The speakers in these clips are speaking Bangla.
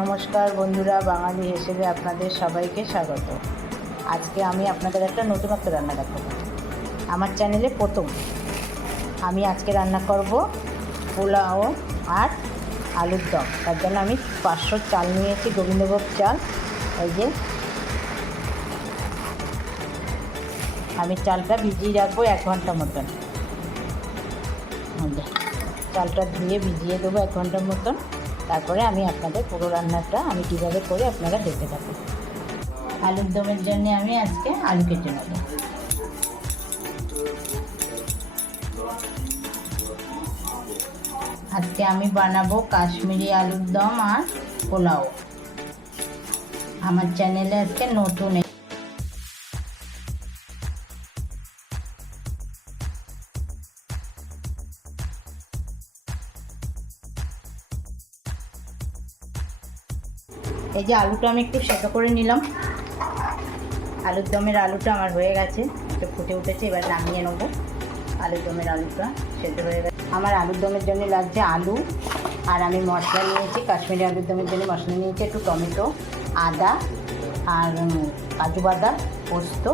নমস্কার বন্ধুরা, বাঙালি হিসেবে আপনাদের সবাইকে স্বাগত। আজকে আমি আপনাদের একটা নতুনত্ব রান্না দেখাবো। আমার চ্যানেলে প্রথম আমি আজকে রান্না করব পোলাও আর আলুর দম। তার জন্য আমি 500 চাল নিয়েছি, গোবিন্দভোগ চাল। এই যে আমি চালটা ভিজিয়ে রাখবো 1 ঘন্টা মতন। চালটা ধুয়ে ভিজিয়ে দেবো 1 ঘন্টার মতন। তারপরে আমি আপনাদের পুরো রান্নাটা আমি কীভাবে করে আপনারা দেখতে থাকুন। আলুর দমের জন্য আমি আজকে আলু কেটে নেব। আজকে আমি বানাবো কাশ্মীরি আলুর দম আর পোলাও। আমার চ্যানেলে আজকে নতুন এই যে আলুটা আমি একটু সেদ্ধ করে নিলাম। আলুর দমের আলুটা আমার হয়ে গেছে, একটু ফুটে উঠেছে। এবার নামিয়ে নেবো। আলুর দমের আলুটা সেদ্ধ হয়ে গেছে। আমার আলুর দমের জন্য লাগছে আলু, আর আমি মশলা নিয়েছি। কাশ্মীরি আলুর দমের জন্য মশলা নিয়েছি একটু টমেটো, আদা আর কাজু বাদাম, পোস্ত,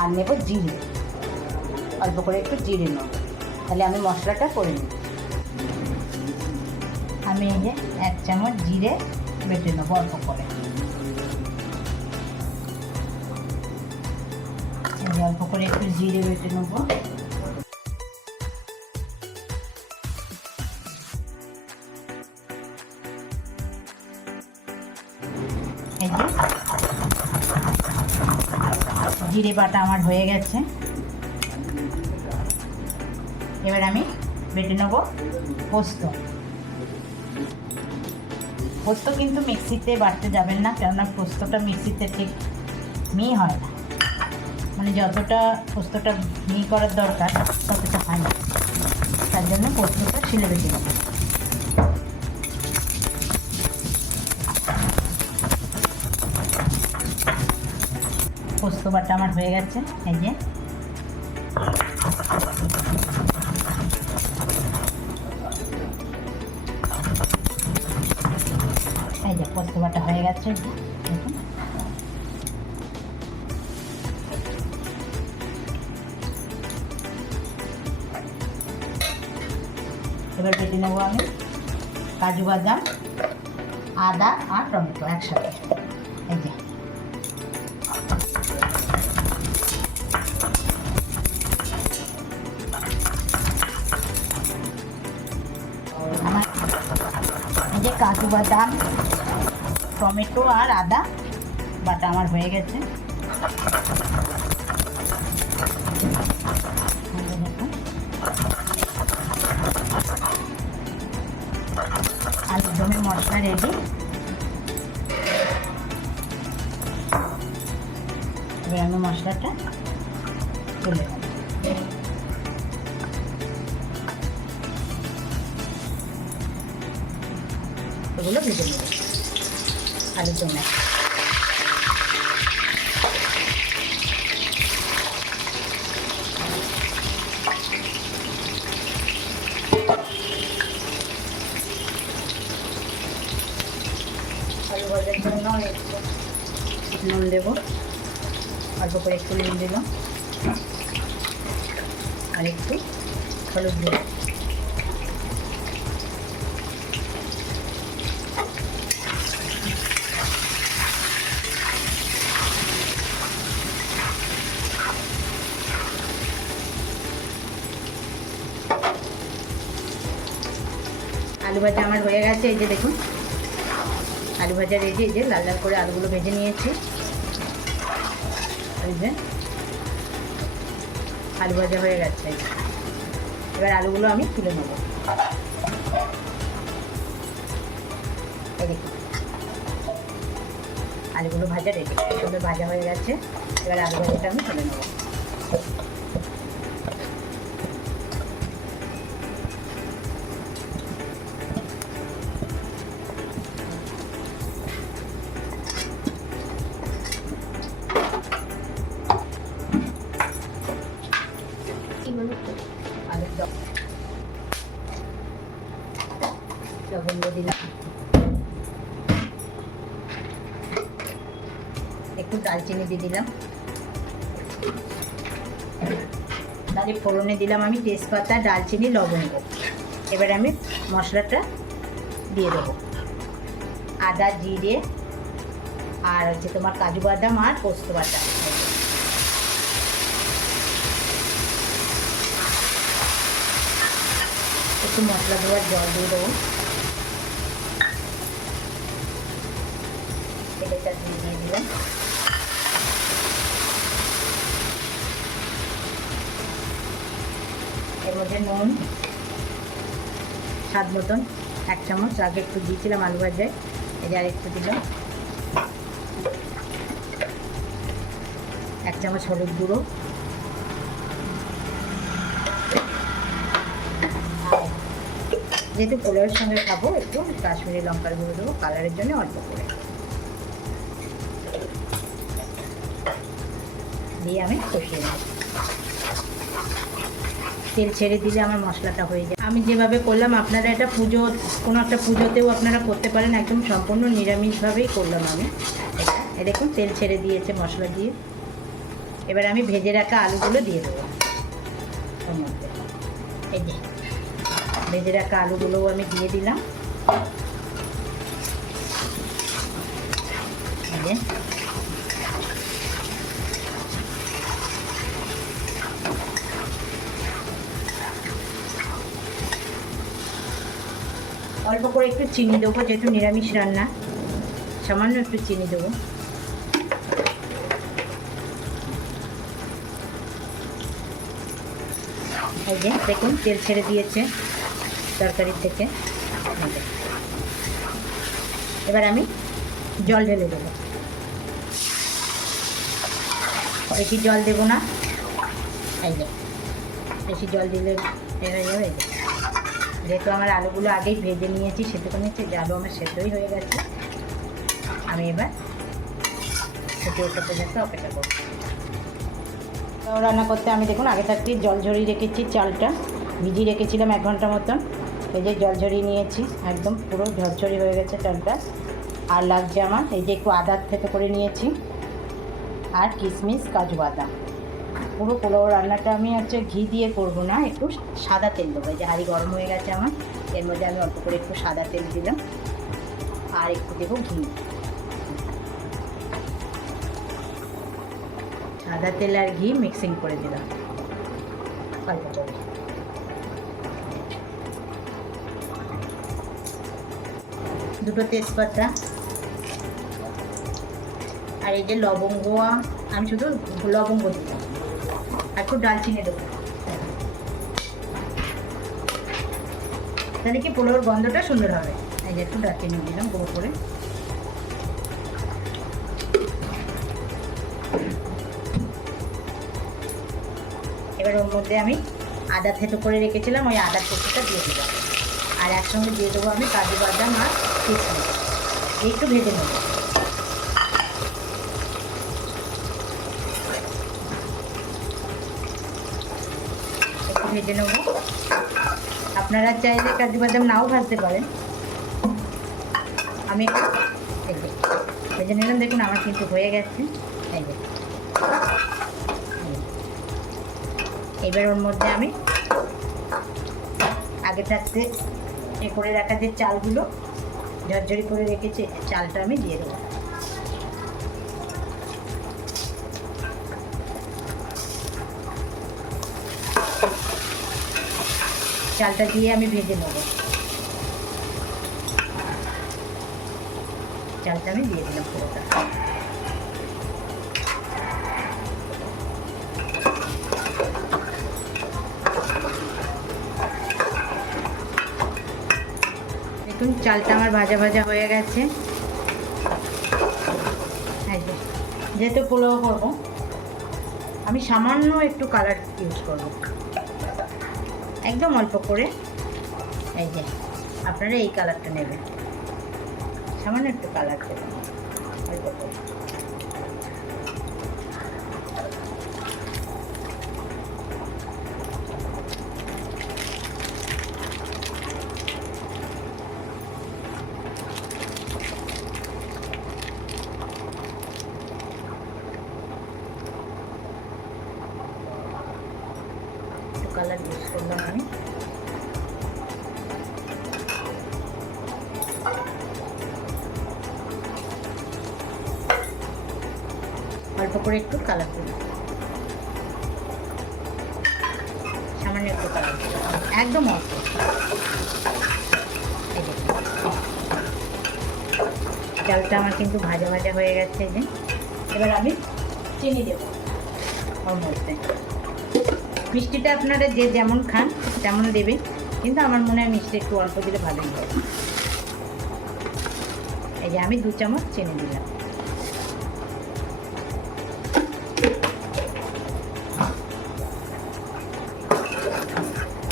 আর নেবো জিরে, অল্প করে একটু জিরে নেব। তাহলে আমি মশলাটা করে নিই। আমি এই যে 1 চামচ জিরে বেটে নেবো অল্প করে। অল্প করে একটু জিরে বেটে নেবো। এই যে জিরে বাটা আমার হয়ে গেছে। এবার আমি বেটে নেবো পোস্ত। পোস্ত কিন্তু মিক্সিতে বাটতে যাবেন না, কেননা পোস্তটা মিক্সিতে ঠিক মিহি হয় না। মানে যতটা পোস্তটা মিহি করার দরকার ততটা হয় না। তার জন্য পোস্তটা শিলে বেটে নেব। পোস্ত বাটা আমার হয়ে গেছে। এই যে পোস্ত বাটা হয়ে গেছে। দেখুন এবার বেটে নেবো আমি কাজু বাদাম, আদা আর টমেটো একসাথে। এই যে এই যে কাজু বাদাম, টমেটো আর আদা বাটা আমার হয়ে গেছে। আলুর দমের মশলা রেডি। এবার আমি মশলাটা তুলে নেব। এগুলো ভেজে নেব আলুর দমে। আলু ভাজার জন্য একটু নুন দেবো, অল্প করে একটু নুন দিলাম, আর একটু হলুদ দেবো। আলু ভাজা আমার হয়ে গেছে। এই যে দেখুন আলু ভাজা রেডি। এই যে লাল লাল করে আলুগুলো ভেজে নিয়েছি। এই যে আলু ভাজা হয়ে গেছে। এবার আলুগুলো আমি তুলে নেব। এই দেখুন আলুগুলো ভাজা রেডি, সুন্দর ভাজা হয়ে গেছে। এবার আলু ভাজাটা আমি তুলে নেব। আলুর দম লবঙ্গ দিলাম, একটু দারচিনি দিয়ে দিলাম, তাহলে ফোড়নে দিলাম আমি তেজপাতা, দারচিনি, লবঙ্গ। এবার আমি মশলাটা দিয়ে দেবো, আদা, জিরে আর হচ্ছে তোমার কাজু বাদাম আর পোস্ত বাটা। একটু মশলা ধোয়ার জল দিয়ে দেবো, এটা দিয়ে দিলাম। এর মধ্যে নুন স্বাদ মতন 1 চামচ, আগে একটু দিয়েছিলাম আলু ভাজায়, এই যে আর একটু দিলাম। 1 চামচ হলুদ গুঁড়ো, যেহেতু পোলাওয়ের সঙ্গে খাবো একটু কাশ্মীরি লঙ্কার গুঁড়ো দেবো কালারের জন্য অল্প করে, দিয়ে আমি কষিয়ে নেব। তেল ছেড়ে দিলে আমার মশলাটা হয়ে যায়। আমি যেভাবে করলাম আপনারা এটা কোনো একটা পুজোতেও আপনারা করতে পারেন, একদম সম্পূর্ণ নিরামিষভাবেই করলাম আমি এটা। দেখুন তেল ছেড়ে দিয়েছে মশলা দিয়ে। এবার আমি ভেজে রাখা আলুগুলো দিয়ে দেবো ওর মধ্যে। এই যে ভেজে রাখা আলুগুলোও আমি দিয়ে দিলাম। এই যে অল্প করে একটু চিনি দেবো, যেহেতু নিরামিষ রান্না, সামান্য একটু চিনি দেবো। এই যে দেখুন তেল ছেড়ে দিয়েছে তরকারির থেকে। এবার আমি জল ঢেলে দেবো, বেশি জল দেবো না, এই যে বেশি জল দিলে হয়ে যাবে। যেহেতু আমার আলুগুলো আগেই ভেজে নিয়েছি, সেটুকু নিচ্ছি, আলু আমার সেদ্ধই হয়ে গেছে। আমি এবার ফুটে ওঠা পর্যন্ত অপেক্ষা করব। রান্না করতে আমি দেখুন আগে থাকতে জল ঝরিয়ে রেখেছি, চালটা ভিজিয়ে রেখেছিলাম 1 ঘন্টা মতন। এই যে জল ঝরিয়ে নিয়েছি, একদম পুরো ঝরঝরি হয়ে গেছে চালটা। আর লাগছে আমার এই যে একটু আদা থেতো করে নিয়েছি, আর কিশমিশ, কাজু বাদাম। পুরো পোলাও রান্নাটা আমি ঘি দিয়ে করবো না, একটু সাদা তেল দেবো। এই যে হাঁড়ি গরম হয়ে গেছে আমার, এর মধ্যে আমি অল্প করে একটু সাদা তেল দিলাম, আর একটু দেবো ঘি। সাদা তেল আর ঘি মিক্সিং করে দিলাম অল্প করে। দুটো তেজপাতা, আর এই যে লবঙ্গ, আমি শুধু লবঙ্গ দিলাম, আর একটু দারচিনি দেবো, তাহলে কি পোলাওর গন্ধটা সুন্দর হবে। এই যে একটু দারচিনি দিলাম গুঁড়ো করে। এবার ওর মধ্যে আমি আদা থেতো করে রেখেছিলাম, ওই আদার পেস্টটা দিয়ে দিলাম, আর একসঙ্গে দিয়ে দেবো আমি কাজু বাদাম আর কিশমিশ। একটু ভেজে নেব। একটু ভেজে নেব। আপনারা চাইলে কাজু বাদাম নাও ভাজতে পারেন, আমি একটু ভেজে নিলাম। দেখুন আমার কিন্তু হয়ে গেছে। এই যে এবার ওর মধ্যে আমি আগে থাকতে করে রাখা যে চালগুলো ঝরঝরি করে রেখেছি, চালটা আমি দিয়ে দেবো। চালটা দিয়ে আমি ভেজে নেব। চালটা আমি দিয়ে দিলাম পুরোটা। দেখুন চালটা আমার ভাজা ভাজা হয়ে গেছে। যেহেতু পোলাও করবো, আমি সামান্য একটু কালার ইউজ করব, একদম অল্প করে। এই যে আপনারা এই কালারটা নেবেন, সামান্য একটু কালার দেবেন অল্প করে। অল্প করে একটু কালার দেব, সামান্য একটু কালার দেব, একদম অল্প। চালটা আমার কিন্তু ভাজা ভাজা হয়ে গেছে। এই যে এবার আমি চিনি দেবো ওর মধ্যে। মিষ্টিটা আপনারা যে যেমন খান তেমন দেবে, কিন্তু আমার মনে হয় মিষ্টি একটু অল্প দিলে ভালোই হয়। এই যে আমি 2 চামচ চিনি দিলাম।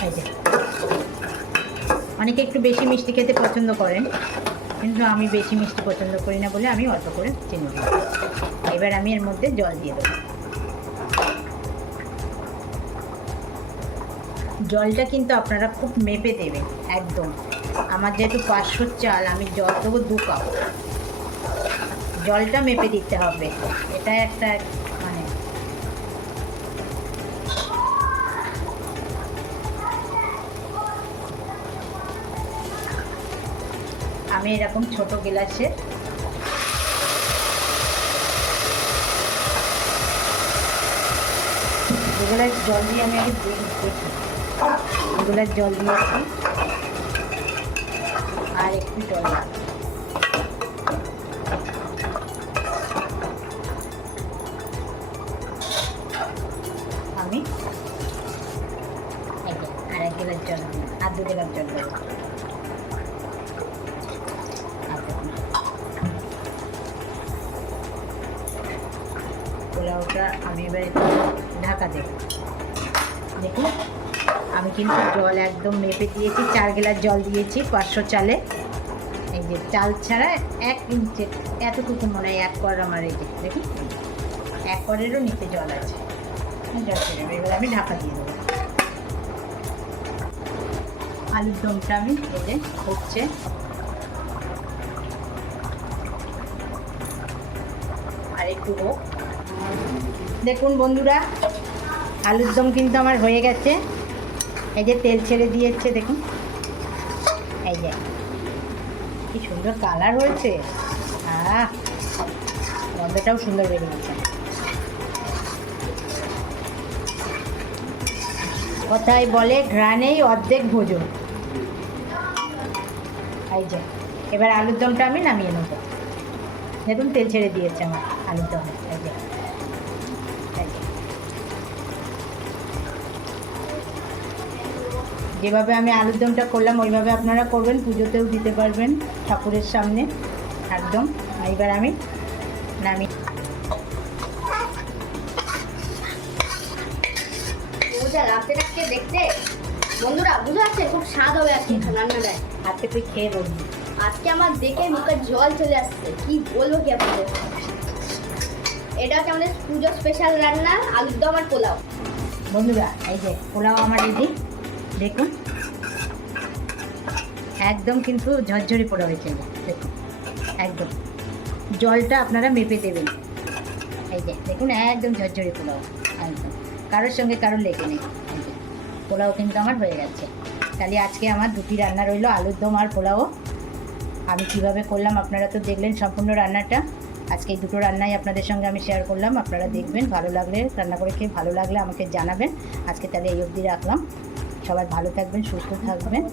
এই যে অনেকে একটু বেশি মিষ্টি খেতে পছন্দ করেন, কিন্তু আমি বেশি মিষ্টি পছন্দ করি না বলে আমি অল্প করে চিনি দিই। এবার আমি এর মধ্যে জল দিয়ে দেবো। জলটা কিন্তু আপনারা খুব মেপে দেবেন একদম। আমার যেহেতু 500 চাল, আমি জল দেবো 2 কাপ। জলটা মেপে দিতে হবে, এটা একটা মানে আমি এরকম ছোট গ্লাসে 2 গ্লাস জল দিয়ে আমি আগে দেখি। 2 গ্লাস জল দিয়েছি আর একটু জল লাগবে। আমি আর 1 গ্লাস জল দিলাম, আর 2 গ্লাস জল দেবো। পোলাওটা আমি এবার একটু ঢাকা দেব। দেখুন আমি কিন্তু জল একদম মেপে দিয়েছি, 4 গ্লাস জল দিয়েছি 500 চালে। এই যে চাল ছাড়া 1 ইঞ্চি এতটুকু মনে হয় 1 কর আমার। এই যে দেখুন 1 করেরও নিচে জল আছে। জল ছেড়ে এবার আমি ঢাকা দিয়ে দেবো। আলুর দমটা আমি এই যে হচ্ছে, আর একটু হোক। দেখুন বন্ধুরা, আলুর দম কিন্তু আমার হয়ে গেছে। এই যে তেল ছেড়ে দিয়েছে, দেখুন এই যে কি সুন্দর কালার হয়েছে। গন্ধটাও সুন্দর বেরিয়েছে। কথায় বলে ঘ্রাণেই অর্ধেক ভোজন। এই যে এবার আলুর দমটা আমি নামিয়ে নেব। দেখুন তেল ছেড়ে দিয়েছে আমার আলুর দমে। এই যে যেভাবে আমি আলুর দমটা করলাম ওইভাবে আপনারা করবেন, পুজোতেও দিতে পারবেন ঠাকুরের সামনে একদম। এবার আমি নামি। দেখতে বন্ধুরা বুঝতে পারছে খুব স্বাদ হবে আজকে রান্নাটা। আজকে তুই খেয়ে বলবি। আজকে আমার দেখে মুখে জল চলে আসছে, কি বলবো কি আপনাদের। এটা হচ্ছে আমাদের পুজো স্পেশাল রান্না, আলুর দম আর পোলাও। বন্ধুরা এই যে পোলাও আমার রেডি। দেখুন একদম কিন্তু ঝরঝরি পোলাও হয়েছে। দেখুন একদম জলটা আপনারা মেপে দেবেন। এই যে দেখুন একদম ঝরঝরি পোলাও, একদম কারোর সঙ্গে কারোর লেগে নেই। এই যে পোলাও কিন্তু আমার হয়ে গেছে। তাহলে আজকে আমার 2টি রান্না রইলো, আলুর দম আর পোলাও। আমি কিভাবে করলাম আপনারা তো দেখলেন সম্পূর্ণ রান্নাটা। আজকে এই 2টো রান্নাই আপনাদের সঙ্গে আমি শেয়ার করলাম। আপনারা দেখবেন, ভালো লাগলে রান্না করে খেয়ে ভালো লাগলে আমাকে জানাবেন। আজকে তাহলে এই অবধি রাখলাম। সবাই ভালো থাকবেন, সুস্থ থাকবেন।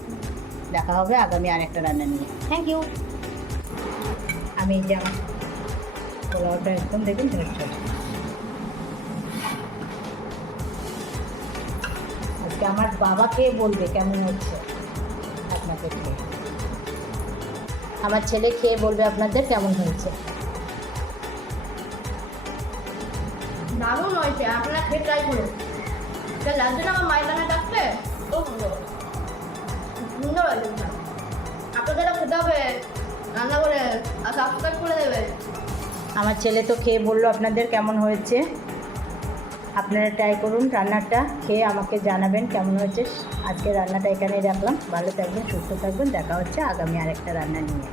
দেখা হবে আগামী আরেকটা রান্না নিয়ে। Thank you. আমি এই যে আমার পোলাওটা একদম দেখুন ঝরঝরে। আজকে আমার বাবাকে বলবে কেমন হচ্ছে আপনাদের খেয়ে, আমার ছেলে খেয়ে বলবে আপনাদের কেমন হয়েছে। দারুণ হয়েছে, আপনারা খেয়ে ট্রাই করুন। লাগছে না আমার মায়ের রান্না ডাকতে, খুব সুন্দর হয়েছে। আপনাদেরও খেতে হবে, রান্না করে আর সাবস্ক্রাইব করে দেবেন। আমার ছেলে তো খেয়ে বললো আপনাদের কেমন হয়েছে। আপনারা ট্রাই করুন, রান্নাটা খেয়ে আমাকে জানাবেন কেমন হয়েছে। আজকে রান্নাটা এখানেই রাখলাম। ভালো থাকবেন, সুস্থ থাকবেন। দেখা হচ্ছে আগামী আরেকটা রান্না নিয়ে।